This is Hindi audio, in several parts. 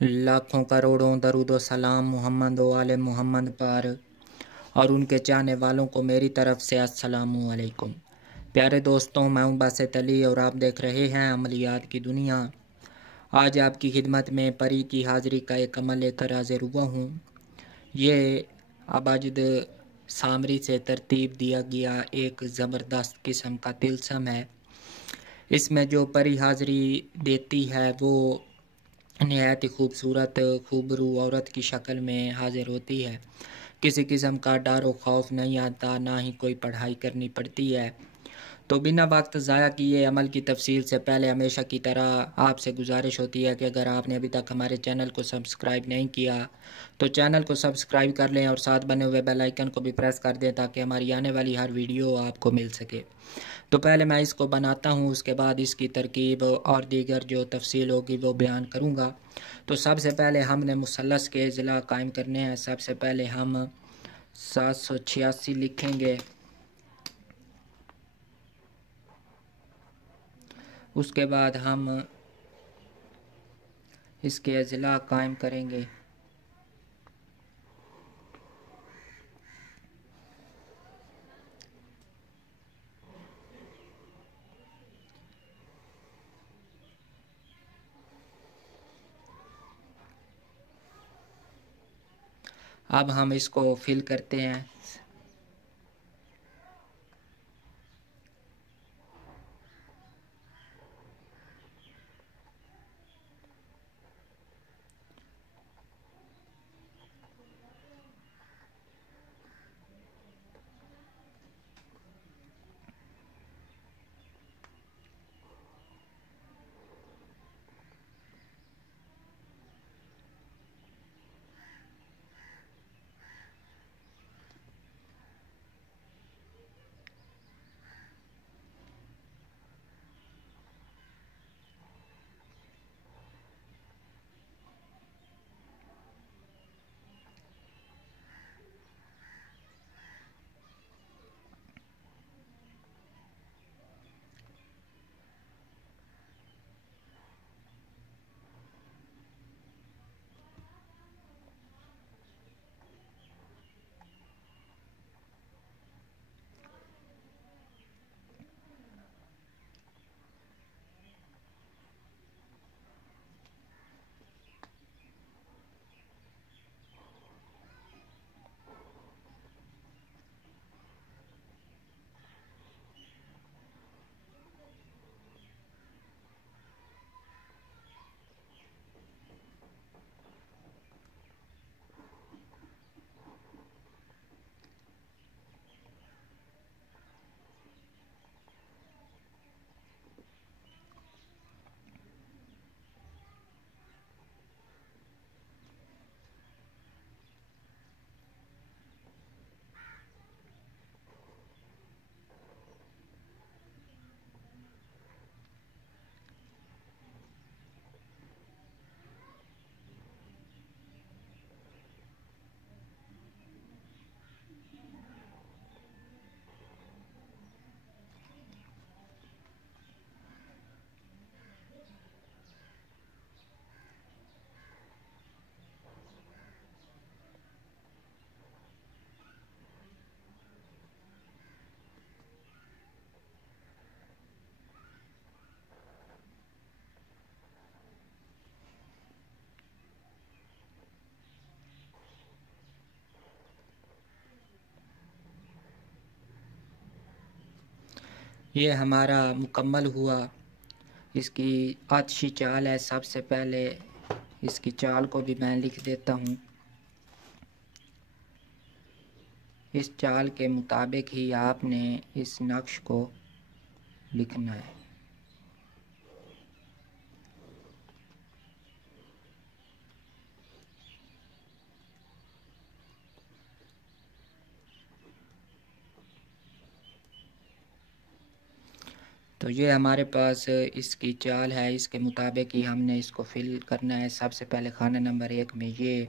लाखों करोड़ों दरूद व सलाम मोहम्मद व आले मोहम्मद पर और उनके चाहने वालों को मेरी तरफ से अस्सलामु अलैकुम। प्यारे दोस्तों, मैं हूं बासित अली और आप देख रहे हैं अमलियात की दुनिया। आज आपकी खिदमत में परी की हाज़िरी का एक अमल लेकर हाजिर हुआ हूँ। ये अबाजद सामरी से तरतीब दिया गया एक ज़बरदस्त किस्म का तिलस्म है। इसमें जो परी हाज़िरी देती है वो नहायत ही खूबसूरत खूबरू औरत की शक्ल में हाजिर होती है। किसी किस्म का डर व खौफ नहीं आता, ना ही कोई पढ़ाई करनी पड़ती है। तो बिना वक्त ज़ाया किए अमल की तफसील से पहले हमेशा की तरह आपसे गुजारिश होती है कि अगर आपने अभी तक हमारे चैनल को सब्सक्राइब नहीं किया तो चैनल को सब्सक्राइब कर लें और साथ बने हुए बेल आइकन को भी प्रेस कर दें ताकि हमारी आने वाली हर वीडियो आपको मिल सके। तो पहले मैं इसको बनाता हूँ, उसके बाद इसकी तरकीब और दीगर जो तफसील होगी वो बयान करूँगा। तो सबसे पहले हमने मुसल्लस के अज़ला कायम करने हैं। सबसे पहले हम 786 लिखेंगे, उसके बाद हम इसके अज़ला कायम करेंगे। अब हम इसको फिल करते हैं। ये हमारा मुकम्मल हुआ। इसकी आतिशी चाल है। सबसे पहले इसकी चाल को भी मैं लिख देता हूँ। इस चाल के मुताबिक ही आपने इस नक्श को लिखना है। तो ये हमारे पास इसकी चाल है, इसके मुताबिक ही हमने इसको फिल करना है। सबसे पहले खाना नंबर 1 में ये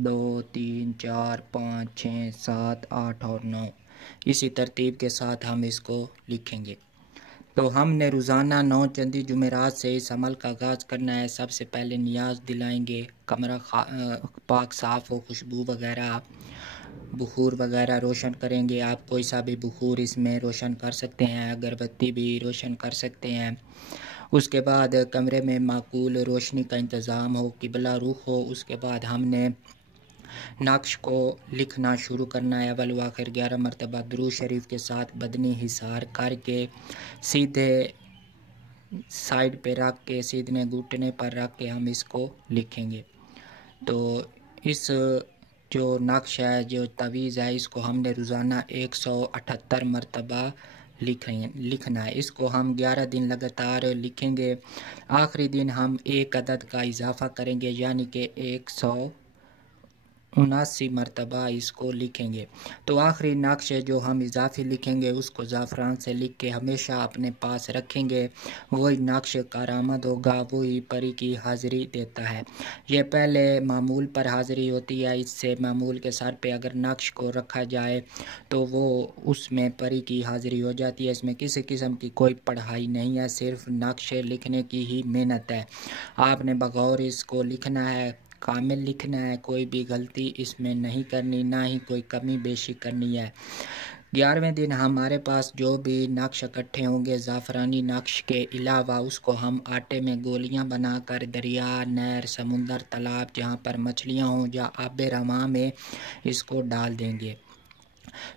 2 3 4 5 6 7 8 और 9 इसी तरतीब के साथ हम इसको लिखेंगे। तो हमने रोज़ाना 9 चंदी जुमेरात से इस अमल का आगाज़ करना है। सबसे पहले नियाज़ दिलाएंगे, कमरा पाक साफ़ हो, खुशबू वगैरह बुखूर वगैरह रोशन करेंगे। आप कोई सा भी बुखूर इसमें रोशन कर सकते हैं, अगरबत्ती भी रोशन कर सकते हैं। उसके बाद कमरे में माकूल रोशनी का इंतज़ाम हो, किबला रुख हो। उसके बाद हमने नक्श को लिखना शुरू करना है। अव्वल व आखिर 11 मरतबा दुरूद शरीफ के साथ बदनी हिसार करके सीधे साइड पे रख के, सीधे घुटने पर रख के हम इसको लिखेंगे। तो इस जो नक्श है, जो तवीज़ है, इसको हमने रोज़ाना 178 मरतबा लिखना है। इसको हम 11 दिन लगातार लिखेंगे। आखिरी दिन हम एक अदद का इजाफ़ा करेंगे, यानी कि 179 मरतबा इसको लिखेंगे। तो आखिरी नक्श जो हम इजाफी लिखेंगे उसको ज़ाफ़रान से लिख के हमेशा अपने पास रखेंगे। वही नक्श कारामद होगा, वही परी की हाज़िरी देता है। ये पहले मामूल पर हाज़िरी होती है। इससे मामूल के सर पे अगर नक्श को रखा जाए तो वो उसमें परी की हाज़िरी हो जाती है। इसमें किसी किस्म की कोई पढ़ाई नहीं है, सिर्फ नक्श लिखने की ही मेहनत है। आपने बगौर इसको लिखना है, कामिल लिखना है, कोई भी गलती इसमें नहीं करनी, ना ही कोई कमी बेशी करनी है। 11वें दिन हमारे पास जो भी नक्श इकट्ठे होंगे ज़ाफ़रानी नक्श के अलावा, उसको हम आटे में गोलियां बनाकर दरिया, नहर, समुंदर, तालाब जहां पर मछलियां हों या आबे रवा में इसको डाल देंगे।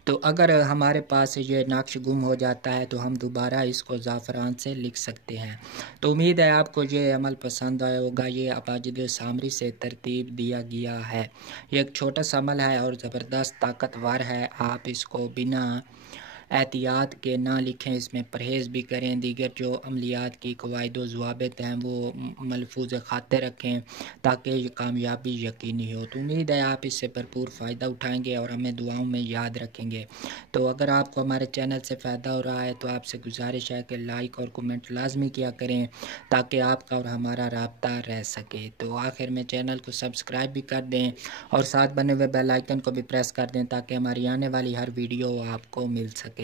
तो अगर हमारे पास ये नक्श गुम हो जाता है तो हम दोबारा इसको ज़ाफ़रान से लिख सकते हैं। तो उम्मीद है आपको ये अमल पसंद आया होगा। ये अबाजिद सामरी से तरतीब दिया गया है। ये एक छोटा सा अमल है और ज़बरदस्त ताकतवर है। आप इसको बिना एहतियात के ना लिखें, इसमें परहेज़ भी करें। दीगर जो अमलियात की कवायद व ज़वाबित हैं वो मलफूज़ ख़ातिर रखें ताकि ये कामयाबी यकीनी हो। तो उम्मीद है आप इससे भरपूर फ़ायदा उठाएंगे और हमें दुआओं में याद रखेंगे। तो अगर आपको हमारे चैनल से फ़ायदा हो रहा है तो आपसे गुजारिश है कि लाइक और कमेंट लाजमी किया करें ताकि आपका और हमारा राब्ता रह सके। तो आखिर में चैनल को सब्सक्राइब भी कर दें और साथ बने हुए बेल आइकन को भी प्रेस कर दें ताकि हमारी आने वाली हर वीडियो आपको मिल सके।